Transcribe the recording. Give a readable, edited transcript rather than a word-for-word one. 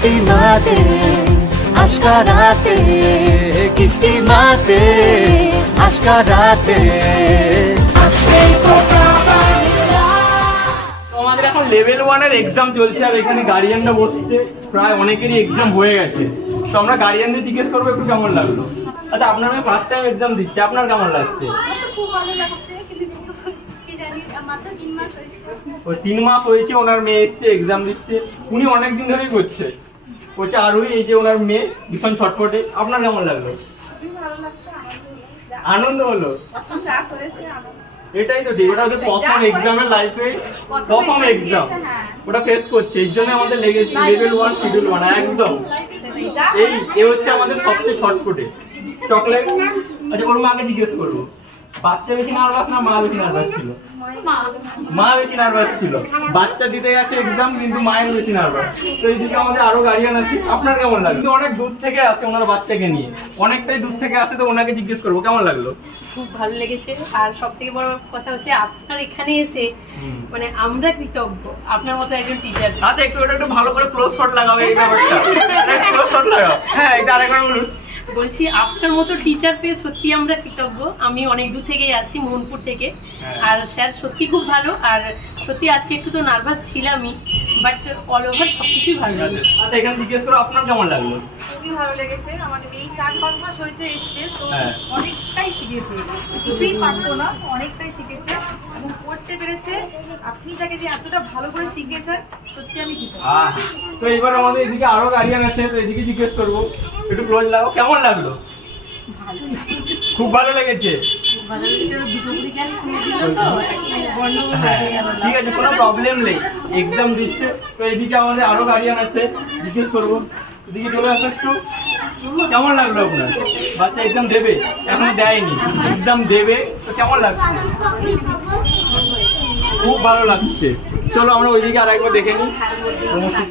কিস্তিমাতে আশকারাতে, কিস্তিমাতে আশকারাতে আসবে আমাদের এখন লেভেল 1 এর এক্সাম চলছে আর এখানে গার্ডিয়ানরা বসছে, প্রায় অনেকেরই এক্সাম হয়ে গেছে। তো আমরা গার্ডিয়ানদের জিজ্ঞেস করবো একটু কেমন লাগলো। আচ্ছা, আপনার মেয়ে ফার্স্ট টাইম এক্সাম দিচ্ছে, আপনার কেমন লাগছে? ওই 3 মাস হয়েছে ওনার মেয়ে এসছে এক্সাম দিচ্ছে, উনি অনেকদিন ধরেই করছে আরোহী। এই যে ওনার মেয়ে ভীষণ ছটফটে, আপনার কেমন লাগলো? আনন্দ হলো, এটাই তো ঠিক। ওটা হচ্ছে প্রথম এক্সামের লাইফে প্রথম এক্সাম, ওটা ফেস করছে, এই জন্য আমাদের লেগেছে লেভেল 1 শিডিউল 1 একদম। এই হচ্ছে আমাদের সবচেয়ে ছটফটে চকলেট। আচ্ছা, ওর মাকে জিজ্ঞেস করবো, বাচ্চা বেশি নার্ভাস না মা বেশি নার্ভাস ছিল? মা বেশি নার্ভাস ছিল। বাচ্চা দিতে গেছে এক্সাম, কিন্তু মায়ের বেশি নার্ভাস। তো এইদিকে আমাদের আরো গার্ডিয়ান আছে, আপনার কেমন লাগলো? অনেক দূর থেকে আসে ওনার বাচ্চাকে নিয়ে, অনেকটাই দূর থেকে আসে, তো ওনাকে জিজ্ঞেস করবো কেমন লাগলো। খুব ভালো লেগেছে। আর সব থেকে বড় কথা হচ্ছে আপনার এখানে এসে মানে আমরা কৃতজ্ঞ আপনার মতো একজন টিচার। আচ্ছা, একটু ওটা একটু ভালো করে ক্লোজ শট লাগাও, এই ব্যাপারটা ক্লোজ শট লাগাও। হ্যাঁ, এটা আরেকবার বলুন। বলছি আপনার মতো টিচার পেয়ে সত্যি আমরা কৃতজ্ঞ। আমি অনেক দূর থেকেই আসছি, মোহনপুর থেকে। আর স্যার সত্যি খুব ভালো। আর সত্যি আজকে একটু তো নার্ভাস ছিলামই, বাট অল ওভার সবকিছুই ভালো লেগেছে। আচ্ছা, এখানে জিজ্ঞেস করো আপনার কেমন লাগলো। খুবই ভালো লেগেছে। আমাদের এই 4-5 মাস হয়েছে এসছে, তো অনেকটাই শিখেছে, কিছুই পারতো না, অনেকটাই শিখেছে এবং পড়তে পেরেছে। আপনি তাকে যে এতটা ভালো করে শিখিয়েছেন, সত্যি আমি কৃতজ্ঞ। তো এবার আমাদের এদিকে আরো গার্ডিয়ান আছে, তো এদিকে জিজ্ঞেস করবো, একটু ক্লোজ লাগাও, কেমন লাগলো? খুব ভালো লেগেছে। হ্যাঁ, ঠিক আছে, কোনো প্রবলেম নেই, এক্সাম দিচ্ছে। তো এদিকে আমাদের আরো গার্ডিয়ান আছে, জিজ্ঞেস করবো, এদিকে চলে আসো একটু। কেমন লাগলো আপনার বাচ্চা? এক্সাম দেবে, এখনো দেয়নি, এক্সাম দেবে, তো কেমন লাগছে? খুব ভালো লাগছে। চলো আমরা ওইদিকে আর একবার দেখে নিই।